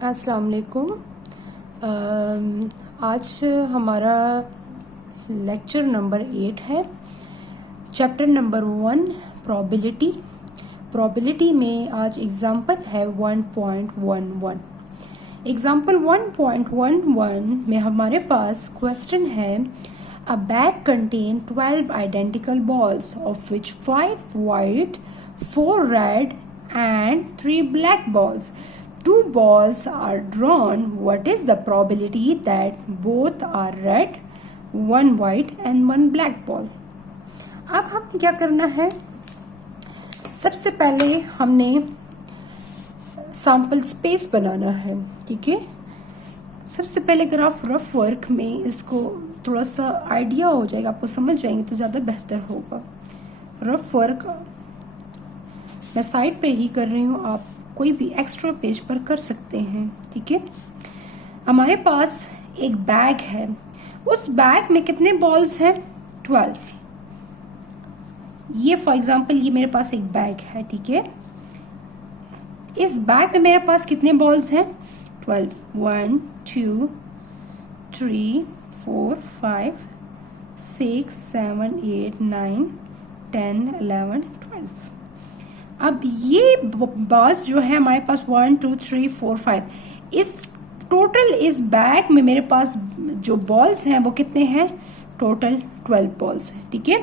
अस्सलाम वालेकुम। आज हमारा लेक्चर नंबर 8 है। Chapter number 1 probability. प्रोबेबिलिटी में आज एग्जाम्पल है 1.11। एग्जाम्पल 1.11 में हमारे पास क्वेश्चन है अ bag contain 12 identical balls of which 5 white 4 red and 3 black balls. 2 balls are drawn. What is the probability that both are red, 1 white and 1 black ball? अब हम क्या करना है, सबसे पहले हमने सैंपल स्पेस बनाना है। ठीक है, सबसे पहले अगर आप रफ वर्क में इसको थोड़ा सा आइडिया हो जाएगा, आपको समझ जाएंगे तो ज़्यादा बेहतर होगा। रफ वर्क मैं साइड पे ही कर रही हूँ, आप कोई भी एक्स्ट्रा पेज पर कर सकते हैं। ठीक है, हमारे पास एक बैग है, उस बैग में कितने बॉल्स हैं? 12। ये फॉर एग्जांपल ये मेरे पास एक बैग है। ठीक है, इस बैग में मेरे पास कितने बॉल्स हैं? 12। 1 2 3 4 5 6 7 8 9 10 11 12। अब ये बॉल्स जो है हमारे पास 1 2 3 4 5, इस टोटल इस बैग में मेरे पास जो बॉल्स हैं वो कितने हैं? टोटल 12 बॉल्स हैं। ठीक है,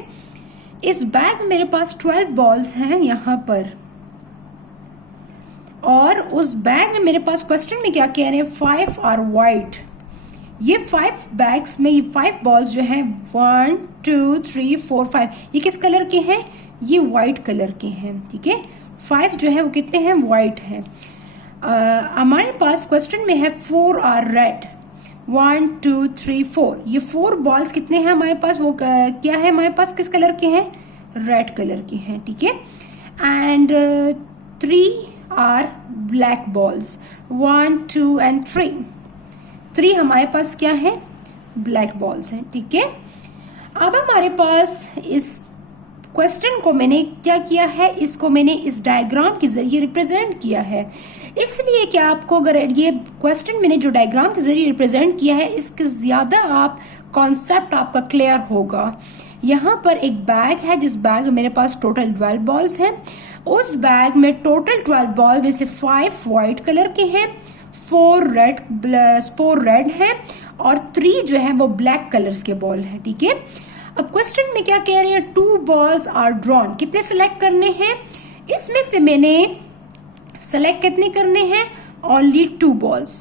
इस बैग में मेरे पास 12 बॉल्स हैं यहाँ पर, और उस बैग में मेरे पास क्वेश्चन में क्या कह रहे हैं? 5 आर वाइट। ये 5 बैग्स में ये 5 बॉल्स जो हैं 1 2 3 4 5, ये किस कलर के हैं? ये वाइट कलर के हैं। ठीक है, 5 जो है वो कितने हैं? वाइट हैं। हमारे पास क्वेश्चन में है 4 आर रेड। 1 2 3 4, ये 4 बॉल्स कितने हैं हमारे पास? वो क्या है हमारे पास? किस कलर के हैं? रेड कलर के हैं। ठीक है, and 3 are black balls. 1 2 and 3 हमारे पास क्या है? ब्लैक बॉल्स हैं। ठीक है, अब हमारे पास इस क्वेश्चन को मैंने क्या किया है, इसको मैंने इस डायग्राम के जरिए रिप्रेजेंट किया है। इसलिए कि आपको अगर ये क्वेश्चन मैंने जो डायग्राम के जरिए रिप्रेजेंट किया है, इसके ज़्यादा आप कॉन्सेप्ट आपका क्लियर होगा। यहाँ पर एक बैग है, जिस बैग में मेरे पास टोटल 12 बॉल्स हैं। उस बैग में टोटल 12 बॉल में से 5 वाइट कलर के हैं, 4 रेड हैं और 3 जो है वो ब्लैक कलर्स के बॉल हैं। ठीक है, अब क्वेश्चन में क्या कह रहे हैं? 2 बॉल्स आर ड्रॉन। कितने सेलेक्ट करने हैं? इसमें से मैंने सेलेक्ट कितने करने हैं? Only 2 balls.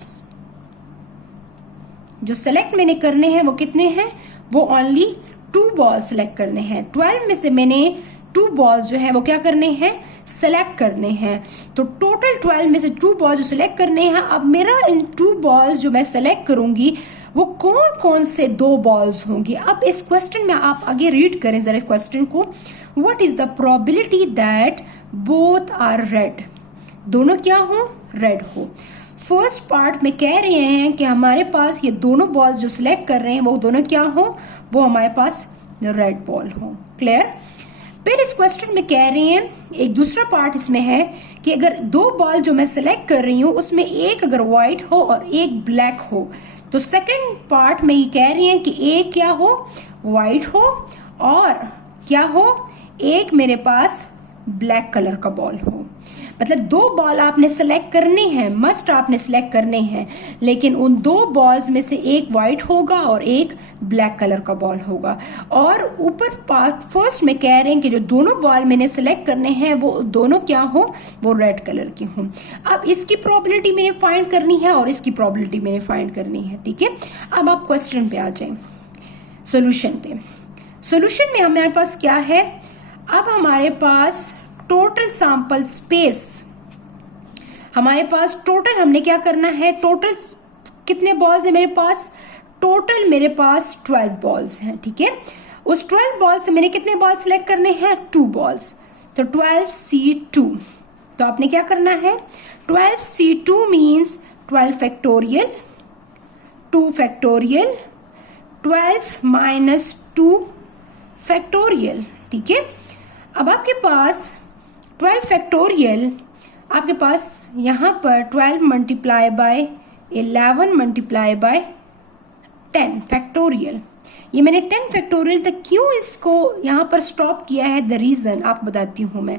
जो सेलेक्ट मैंने करने हैं वो कितने हैं? वो ओनली 2 बॉल्स सेलेक्ट करने हैं। 12 में से मैंने 2 बॉल्स जो है वो क्या करने हैं? सेलेक्ट करने हैं। तो टोटल 12 में से 2 बॉल्स जो सिलेक्ट करने हैं। अब मेरा इन 2 बॉल्स जो मैं सेलेक्ट करूंगी वो कौन कौन से 2 बॉल्स होंगी? अब इस क्वेश्चन में आप आगे रीड करें जरा इस क्वेश्चन को। What is the probability that both are red? दोनों क्या हो? रेड हो। फर्स्ट पार्ट में कह रहे हैं कि हमारे पास ये दोनों बॉल्स जो सिलेक्ट कर रहे हैं वो दोनों क्या हो? वो हमारे पास रेड बॉल हो। क्लियर? फिर इस क्वेश्चन में कह रहे हैं, एक दूसरा पार्ट इसमें है कि अगर 2 बॉल जो मैं सिलेक्ट कर रही हूँ उसमें एक अगर व्हाइट हो और एक ब्लैक हो, तो सेकंड पार्ट में ये कह रही हैं कि एक क्या हो? व्हाइट हो, और क्या हो? एक मेरे पास ब्लैक कलर का बॉल हो। मतलब 2 बॉल आपने सेलेक्ट करने हैं, मस्ट आपने सेलेक्ट करने हैं, लेकिन उन 2 बॉल्स में से एक व्हाइट होगा और एक ब्लैक कलर का बॉल होगा। और ऊपर पार्ट फर्स्ट में कह रहे हैं कि जो दोनों बॉल मैंने सेलेक्ट करने हैं वो दोनों क्या हो? वो रेड कलर की हों। अब इसकी प्रोबेबिलिटी मैंने फाइंड करनी है और इसकी प्रोबेबिलिटी मैंने फाइंड करनी है। ठीक है, अब आप क्वेश्चन पे आ जाए, सोल्यूशन पे। सोल्यूशन में हमारे पास क्या है? अब हमारे पास टोटल सैंपल स्पेस, हमारे पास टोटल हमने क्या करना है? टोटल कितने बॉल्स है मेरे पास? टोटल मेरे पास 12 बॉल्स हैं। ठीक है, उस 12 बॉल से मैंने कितने बॉल सेलेक्ट करने हैं? 2 बॉल्स। तो 12C2। तो आपने क्या करना है? 12C2 means 12 factorial, 2 factorial, 12 minus 2 factorial. ठीक है, अब आपके पास 12 फैक्टोरियल आपके पास यहाँ पर 12 multiply by 11 multiply by 10 factorial. ये मैंने 10 फैक्टोरियल तक क्यों इसको यहाँ पर स्टॉप किया है, द रीज़न आप बताती हूँ मैं।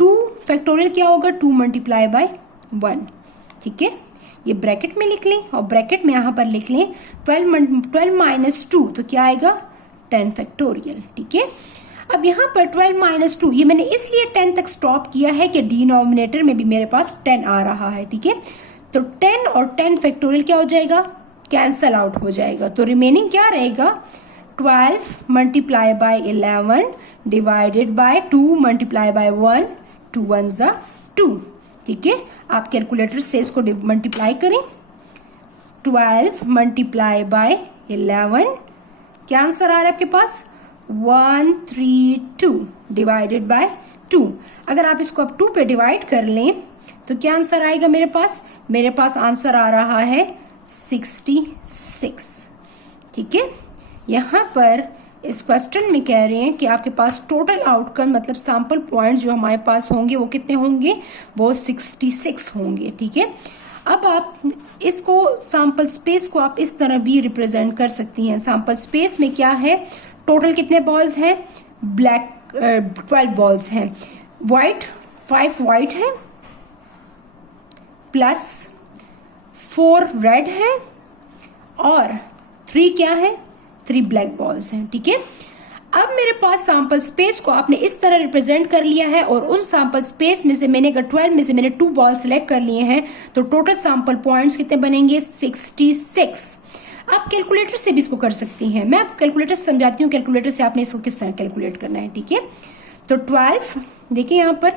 2 फैक्टोरियल क्या होगा, 2 मल्टीप्लाई बाय 1, ठीक है। ये ब्रैकेट में लिख लें और ब्रैकेट में यहाँ पर लिख लें 12 माइनस 2, तो क्या आएगा 10 फैक्टोरियल, ठीक है। अब यहाँ पर 12 माइनस 2 ये मैंने इसलिए 10 तक स्टॉप किया है कि डिनोमिनेटर में भी मेरे पास 10 आ रहा है, ठीक है। तो 10 और 10 फैक्टोरियल क्या हो जाएगा, कैंसल आउट हो जाएगा। तो रिमेनिंग क्या रहेगा, 12 multiply by 11 divided by 2 multiply by 1, 2 1 ज़ा 2, ठीक है। आप कैलकुलेटर से इसको मल्टीप्लाई करें, 12 मल्टीप्लाई बाय 11, क्या आंसर आ रहा है आपके पास 132 डिवाइडेड बाय 2। अगर आप इसको अब 2 पे डिवाइड कर लें तो क्या आंसर आएगा मेरे पास आंसर आ रहा है 66, ठीक है। यहाँ पर इस क्वेश्चन में कह रहे हैं कि आपके पास टोटल आउटकम मतलब सैंपल पॉइंट जो हमारे पास होंगे वो कितने होंगे, वो 66 होंगे, ठीक है। अब आप इसको सैंपल स्पेस को आप इस तरह भी रिप्रेजेंट कर सकती हैं। सैंपल स्पेस में क्या है, टोटल कितने बॉल्स हैं, ब्लैक 12 बॉल्स हैं, वाइट 5 वाइट है प्लस 4 रेड है और 3 क्या है, 3 ब्लैक बॉल्स हैं, ठीक है। अब मेरे पास सैंपल स्पेस को आपने इस तरह रिप्रेजेंट कर लिया है और उन सैंपल स्पेस में से मैंने अगर 12 में से मैंने 2 बॉल सेलेक्ट कर लिए हैं तो टोटल सैंपल पॉइंट्स कितने बनेंगे 66। आप कैलकुलेटर से भी इसको कर सकती हैं, मैं आप कैलकुलेटर से समझाती हूँ कैलकुलेटर से आपने इसको किस तरह कैलकुलेट करना है, ठीक है। तो 12 देखिए यहाँ पर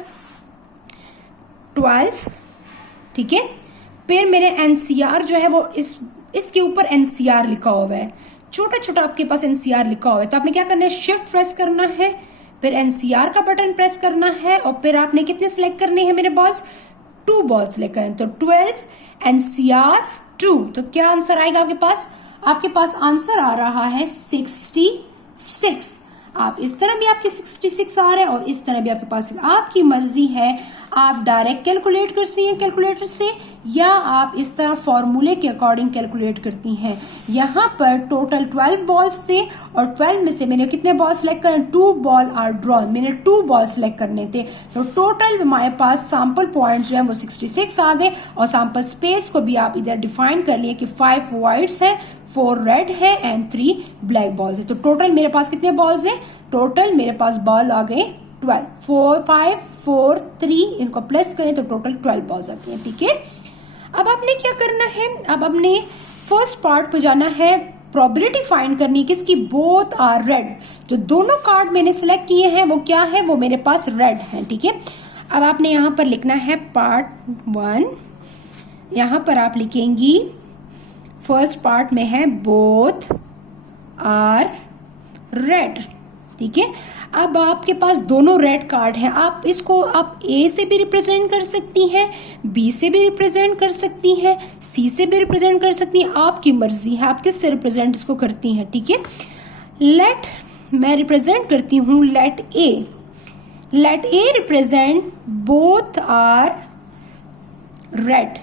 12, ठीक है। फिर मेरे एनसीआर जो है वो इसके ऊपर एनसीआर लिखा हुआ है, छोटा छोटा आपके पास एनसीआर लिखा हुआ है, तो आपने क्या करना है, शिफ्ट प्रेस करना है, फिर एनसीआर का बटन प्रेस करना है और फिर आपने कितने सिलेक्ट करने हैं मेरे बॉल्स, 2 बॉल्स सिलेक्ट करें। तो 12 एनसीआर 2, तो क्या आंसर आएगा आपके पास आंसर आ रहा है 66। आप इस तरह भी आपके 66 आ रहे हैं और इस तरह भी आपके पास, आपकी मर्जी है, आप डायरेक्ट कैलकुलेट करती हैं कैलकुलेटर से या आप इस तरह फॉर्मूले के अकॉर्डिंग कैलकुलेट करती हैं। यहाँ पर टोटल 12 बॉल्स थे और 12 में से मैंने कितने बॉल सेलेक्ट करे, 2 बॉल आर ड्रॉन, मैंने 2 बॉल सेलेक्ट करने थे। तो टोटल हमारे पास सैंपल पॉइंट जो है वो 66 आ गए और सैंपल स्पेस को भी आप इधर डिफाइन कर लिए कि 5 वाइट्स है, 4 रेड है एंड 3 ब्लैक बॉल्स है। तो टोटल मेरे पास कितने बॉल्स है, टोटल मेरे पास बॉल आ गए 12, 4 5 4 3, इनको प्लस करें तो टोटल 12 बॉल्स आती हैं, ठीक है। अब आपने क्या करना है, अब आपने फर्स्ट पार्ट पे जाना है, प्रोबेबिलिटी फाइंड करनी किसकी, बोथ आर रेड। जो दोनों कार्ड मैंने सिलेक्ट किए हैं वो क्या है, वो मेरे पास रेड है, ठीक है। अब आपने यहाँ पर लिखना है पार्ट 1, यहाँ पर आप लिखेंगी फर्स्ट पार्ट में है बोथ आर रेड, ठीक है। अब आपके पास दोनों रेड कार्ड हैं, आप इसको आप ए से भी रिप्रेजेंट कर सकती हैं, बी से भी रिप्रेजेंट कर सकती हैं, सी से भी रिप्रेजेंट कर सकती हैं, आपकी मर्जी है आप किससे रिप्रेजेंट इसको करती हैं, ठीक है। लेट मैं रिप्रेजेंट करती हूँ let A represent both are red,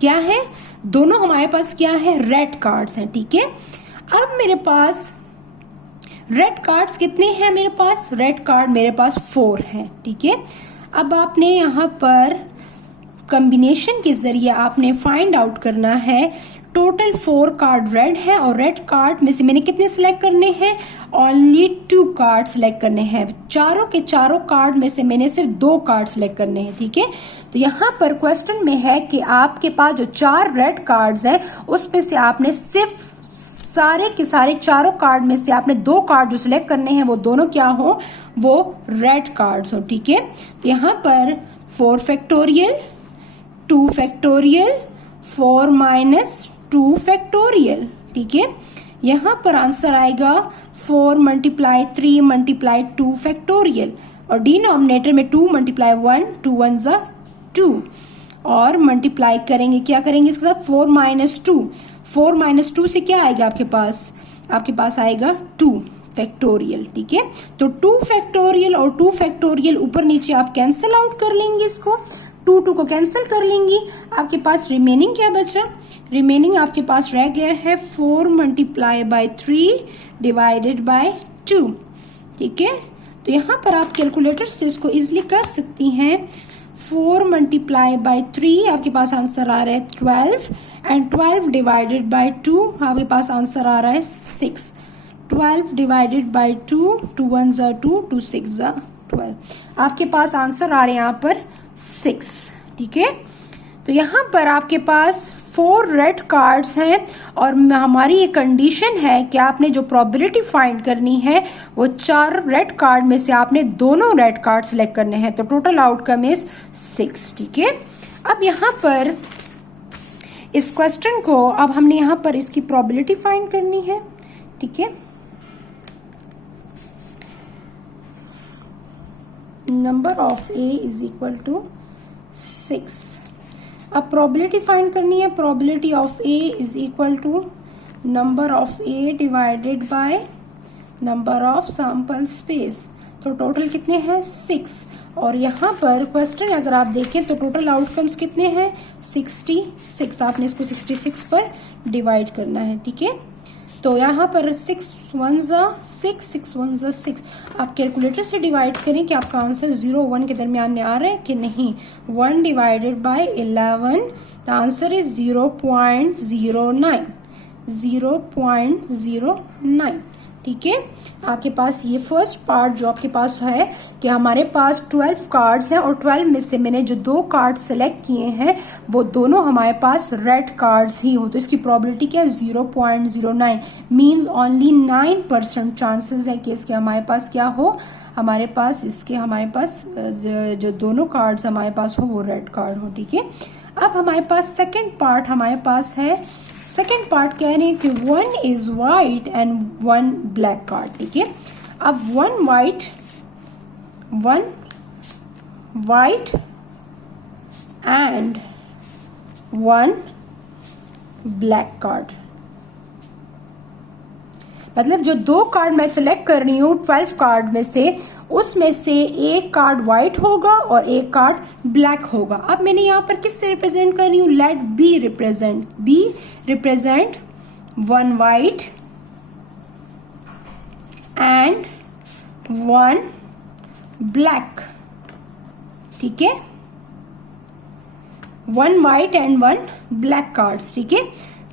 क्या है, दोनों हमारे पास क्या है, रेड कार्ड्स हैं, ठीक है। अब मेरे पास रेड कार्ड्स कितने हैं, मेरे पास रेड कार्ड मेरे पास 4 हैं, ठीक है। अब आपने यहाँ पर कॉम्बिनेशन के जरिए आपने फाइंड आउट करना है, टोटल 4 कार्ड रेड है और रेड कार्ड में से मैंने कितने सिलेक्ट करने हैं, ओनली 2 कार्ड सिलेक्ट करने हैं, चारों के चारों कार्ड में से मैंने सिर्फ 2 कार्ड सिलेक्ट करने हैं, ठीक है। तो यहाँ पर क्वेश्चन में है कि आपके पास जो 4 रेड कार्ड्स हैं उसमें से आपने सिर्फ सारे के सारे चारों कार्ड में से आपने 2 कार्ड जो सिलेक्ट करने हैं वो दोनों क्या हो, वो रेड कार्ड्स हो, ठीक है। तो यहाँ पर 4 फैक्टोरियल 2 फैक्टोरियल 4 माइनस 2 फैक्टोरियल, ठीक है। यहाँ पर आंसर आएगा 4 मल्टीप्लाई 3 मल्टीप्लाई 2 फैक्टोरियल और डिनोमिनेटर में 2 मल्टीप्लाई 1, 2 1 ज़ा 2 और मल्टीप्लाई करेंगे, क्या करेंगे इसके साथ, 4 माइनस 2, 4 माइनस 2 से क्या आएगा आपके पास आएगा 2 फैक्टोरियल, ठीक है। तो 2 फैक्टोरियल और 2 फैक्टोरियल ऊपर नीचे आप कैंसिल आउट कर लेंगे इसको, 2 को कैंसिल कर लेंगी, आपके पास रिमेनिंग क्या बचा, रिमेनिंग आपके पास रह गया है 4 मल्टीप्लाई बाय 3 डिवाइडेड बाय 2। ठीक है, तो यहाँ पर आप कैलकुलेटर से इसको इजीली कर सकती हैं। 4 मल्टीप्लाई बाय 3 आपके पास आंसर आ रहा है 12 एंड 12 डिवाइडेड बाय 2 आपके पास आंसर आ रहा है 6। 12 डिवाइडेड बाय 2, 2 1 ज़ा 2, 2 6 ज़ा 12, आपके पास आंसर आ रहे हैं यहाँ पर 6। ठीक है, तो यहाँ पर आपके पास 4 रेड कार्ड्स हैं और हमारी ये कंडीशन है कि आपने जो प्रोबेबिलिटी फाइंड करनी है वो 4 रेड कार्ड में से आपने दोनों रेड कार्ड सेलेक्ट करने हैं, तो टोटल आउटकम इज 6। ठीक है, अब यहाँ पर इस क्वेश्चन को अब हमने यहाँ पर इसकी प्रोबेबिलिटी फाइंड करनी है। ठीक है, number of A is equal to 6। अब प्रोबेबिलिटी फाइंड करनी है, probability of A is equal to number of A divided by number of sample space, तो टोटल कितने हैं 6। और यहाँ पर क्वेश्चन अगर आप देखें तो टोटल आउटकम्स कितने हैं 66, आपने इसको 66 पर डिवाइड करना है। ठीक है, तो यहाँ पर 6 1 ज़ा 6, 6 1 ज़ा 6, आप कैलकुलेटर से डिवाइड करें कि आपका आंसर 0 1 के दरमियान में आ रहा है कि नहीं। 1 divided by 11, the answer is 0.09, 0.09। ठीक है, आपके पास ये फर्स्ट पार्ट जो आपके पास है कि हमारे पास 12 कार्ड्स हैं और 12 में से मैंने जो 2 कार्ड सेलेक्ट किए हैं वो दोनों हमारे पास रेड कार्ड्स ही हो, तो इसकी प्रोबेबिलिटी क्या है 0.09, मींस ओनली 9% चांसेस है कि इसके हमारे पास क्या हो, हमारे पास इसके हमारे पास जो दोनों कार्ड्स हमारे पास हो वो रेड कार्ड हो। ठीक है, अब हमारे पास सेकेंड पार्ट हमारे पास है, सेकेंड पार्ट कह रहे हैं कि 1 is white and 1 black card. ठीक है, अब 1 वाइट एंड 1 ब्लैक कार्ड, मतलब जो 2 कार्ड मैं सेलेक्ट कर रही हूँ 12 कार्ड में से, उसमें से एक कार्ड व्हाइट होगा और एक कार्ड ब्लैक होगा। अब मैंने यहाँ पर किससे रिप्रेजेंट कर रही हूँ, let B represent 1 white and 1 black. ठीक है, 1 वाइट एंड 1 ब्लैक कार्ड्स। ठीक है,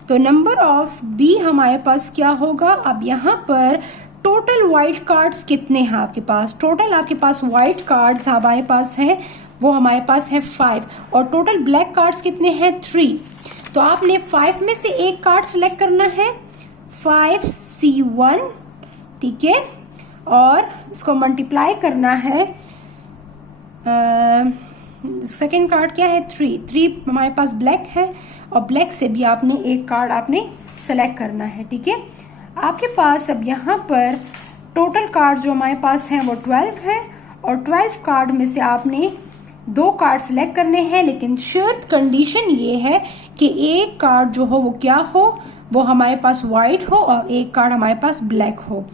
तो नंबर ऑफ बी हमारे पास क्या होगा, अब यहाँ पर टोटल व्हाइट कार्ड्स कितने हैं आपके पास, टोटल आपके पास व्हाइट कार्ड्स हमारे पास है वो हमारे पास है 5 और टोटल ब्लैक कार्ड्स कितने हैं 3, तो आपने 5 में से एक कार्ड सेलेक्ट करना है 5C1। ठीक है, और इसको मल्टीप्लाई करना है, सेकेंड कार्ड क्या है 3 हमारे पास ब्लैक है और ब्लैक से भी आपने एक कार्ड आपने सेलेक्ट करना है। ठीक है, आपके पास अब यहाँ पर टोटल कार्ड जो हमारे पास हैं वो 12 है और 12 कार्ड में से आपने 2 कार्ड सेलेक्ट करने हैं, लेकिन शर्त कंडीशन ये है कि एक कार्ड जो हो वो क्या हो, वो हमारे पास वाइट हो और एक कार्ड हमारे पास ब्लैक हो।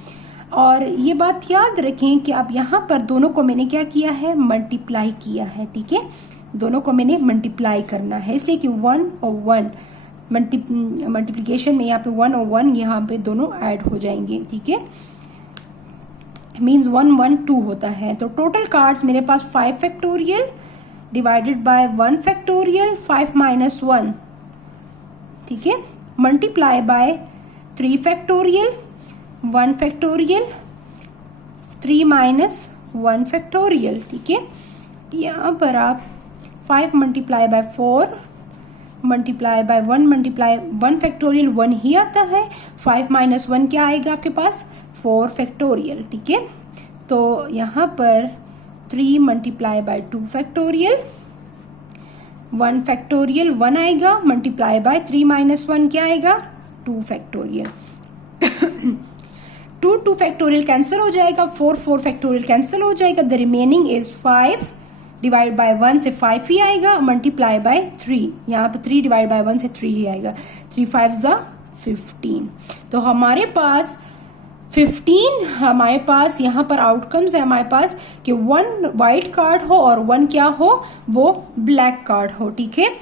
और ये बात याद रखें कि अब यहाँ पर दोनों को मैंने क्या किया है, मल्टीप्लाई किया है। ठीक है, दोनों को मैंने मल्टीप्लाई करना है, इसलिए कि 1 और 1 मल्टीप्लिकेशन में यहाँ पे 1 और 1 यहाँ पे दोनों ऐड हो जाएंगे। ठीक है, मीन्स 1 1 2 होता है। तो टोटल कार्ड्स मेरे पास 5 factorial divided by 1 factorial 5 minus 1। ठीक है, multiply by 3 factorial 1 factorial 3 minus 1 factorial. ठीक है, यहाँ पर आप 5 multiply bye 4 multiply by 1 multiply 1 factorial 1 ही आता है, 5 माइनस 1 क्या आएगा आपके पास 4 फैक्टोरियल। ठीक है, तो यहाँ पर 3 मल्टीप्लाई बाय 2 फैक्टोरियल 1 फैक्टोरियल 1 आएगा, मल्टीप्लाई बाय 3 माइनस 1 क्या आएगा 2 फैक्टोरियल। 2 फैक्टोरियल कैंसिल हो जाएगा, 4 फैक्टोरियल कैंसिल हो जाएगा, the remaining is 5 divide by 1 से 5 ही आएगा, मल्टीप्लाई बाय 3, यहाँ पे 3 डिवाइड बाय 1 से 3 ही आएगा, 3 5 ज़ा 15। तो हमारे पास 15 हमारे पास यहाँ पर आउटकम्स है हमारे पास कि 1 वाइट कार्ड हो और 1 क्या हो, वो ब्लैक कार्ड हो। ठीक है,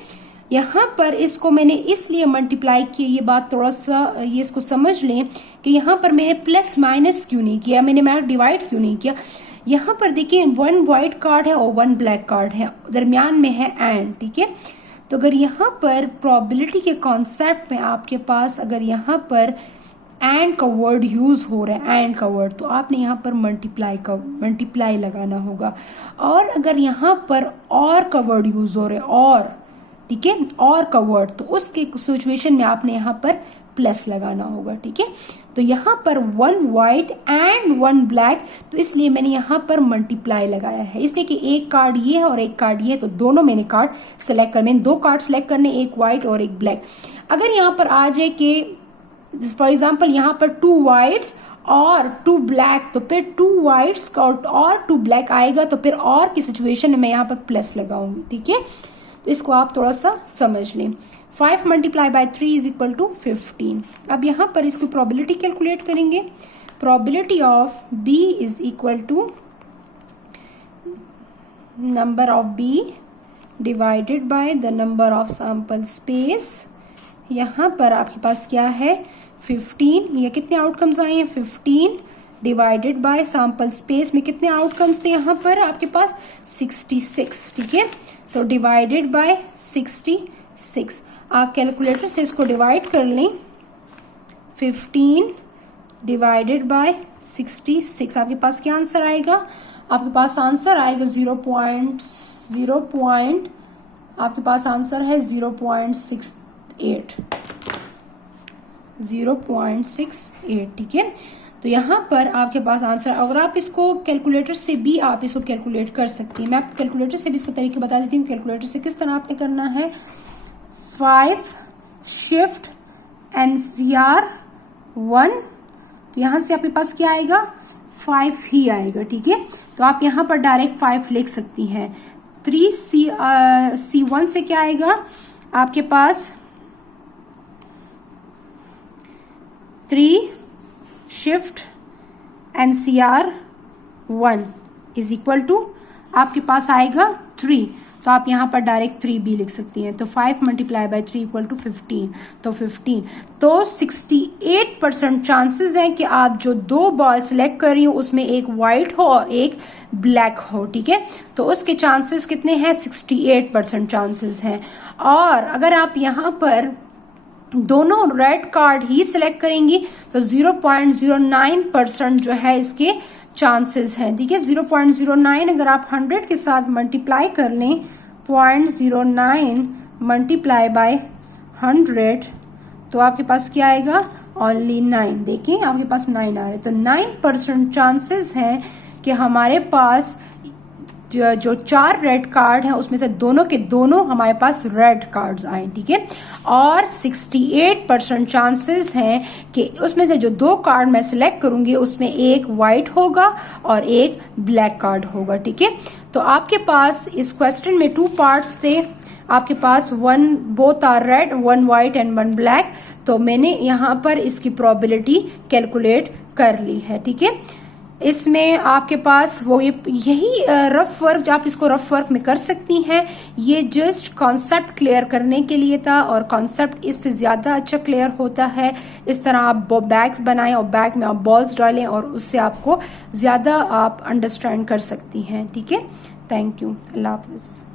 यहाँ पर इसको मैंने इसलिए मल्टीप्लाई किया, ये बात थोड़ा सा ये इसको समझ लें कि यहाँ पर मैंने प्लस माइनस क्यों नहीं किया, मैंने डिवाइड क्यों नहीं किया। यहाँ पर देखिए 1 वाइट कार्ड है और 1 ब्लैक कार्ड है, दरमियान में है एंड। ठीक है, तो अगर यहाँ पर प्रोबेबिलिटी के कॉन्सेप्ट में आपके पास अगर यहाँ पर एंड का वर्ड यूज हो रहा है, एंड का वर्ड, तो आपने यहाँ पर मल्टीप्लाई लगाना होगा। और अगर यहाँ पर और का वर्ड यूज हो रहा है, और, ठीक है, और का वर्ड, तो उसके सिचुएशन में आपने यहाँ पर प्लस लगाना होगा। ठीक है, तो यहाँ पर 1 वाइट एंड 1 ब्लैक, तो इसलिए मैंने यहाँ पर मल्टीप्लाई लगाया है, इसलिए कि एक कार्ड ये है और एक कार्ड ये है, तो दोनों मैंने कार्ड सेलेक्ट कर, मैंने 2 कार्ड सेलेक्ट करने, एक वाइट और एक ब्लैक। अगर यहाँ पर आ जाए कि फॉर एग्जाम्पल यहाँ पर 2 वाइट्स और 2 ब्लैक, तो फिर 2 वाइट्स का और 2 ब्लैक आएगा, तो फिर और की सिचुएशन में मैं यहाँ पर प्लस लगाऊंगी। ठीक है, तो इसको आप थोड़ा सा समझ लें। 5 multiply by 3 is equal to 15। अब यहाँ पर इसकी प्रोबेबिलिटी कैलकुलेट करेंगे। Probability of B is equal to number of B divided by the number of sample space. यहाँ पर आपके पास क्या है 15, ये कितने आउटकम्स आए हैं 15 डिवाइडेड बाय सैंपल स्पेस में कितने आउटकम्स थे यहाँ पर आपके पास 66। ठीक है, तो डिवाइडेड बाय 66, आप कैलकुलेटर से इसको डिवाइड कर लें। 15 डिवाइडेड बाय 66, आपके पास क्या आंसर आएगा, आपके पास आंसर आएगा 0.0 आपके पास आंसर है 0.68। ठीक है, तो यहाँ पर आपके पास आंसर, अगर आप इसको कैलकुलेटर से भी आप इसको कैलकुलेट कर सकती हैं। मैं आपको कैलकुलेटर से भी इसको तरीके बता देती हूँ। कैलकुलेटर से किस तरह आपने करना है, 5 शिफ्ट NCR 1, तो यहाँ से आपके पास क्या आएगा 5 ही आएगा। ठीक है, तो आप यहाँ पर डायरेक्ट 5 लिख सकती हैं। 3 C1 से क्या आएगा आपके पास 3 शिफ्ट NCR 1 इज इक्वल टू आपके पास आएगा 3, तो आप यहाँ पर डायरेक्ट 3 भी लिख सकती हैं। तो 5 मल्टीप्लाई बाय 3 इक्वल टू 15, तो 15, तो 68% चांसेस हैं कि आप जो 2 बॉल सेलेक्ट कर रही हो उसमें एक वाइट हो और एक ब्लैक हो। ठीक है, तो उसके चांसेस कितने हैं 68% चांसेस हैं। और अगर आप यहाँ पर दोनों रेड कार्ड ही सिलेक्ट करेंगी तो 0.09% जो है इसके चांसेस हैं। ठीक है, 0.09 अगर आप 100 के साथ मल्टीप्लाई कर लें, 0.09 मल्टीप्लाई बाय 100, तो आपके पास क्या आएगा ओनली 9। देखिए आपके पास 9 आ रहे, तो 9% चांसेस हैं कि हमारे पास जो 4 रेड कार्ड हैं उसमें से दोनों के दोनों हमारे पास रेड कार्ड्स आए। ठीक है, और 68% चांसेस हैं कि उसमें से जो 2 कार्ड मैं सिलेक्ट करूंगी उसमें एक वाइट होगा और एक ब्लैक कार्ड होगा। ठीक है, तो आपके पास इस क्वेश्चन में 2 पार्ट्स थे, आपके पास 1 both are red, 1 white and 1 black, तो मैंने यहाँ पर इसकी प्रोबेबिलिटी कैलकुलेट कर ली है। ठीक है, इसमें आपके पास वो यही रफ वर्क, जो आप इसको रफ वर्क में कर सकती हैं, ये जस्ट कॉन्सेप्ट क्लियर करने के लिए था, और कॉन्सेप्ट इससे ज़्यादा अच्छा क्लियर होता है। इस तरह आप बैग्स बनाएं और बैग में आप बॉल्स डालें और उससे आपको ज़्यादा आप अंडरस्टैंड कर सकती हैं। ठीक है, थैंक यू, अल्लाह हाफिज़।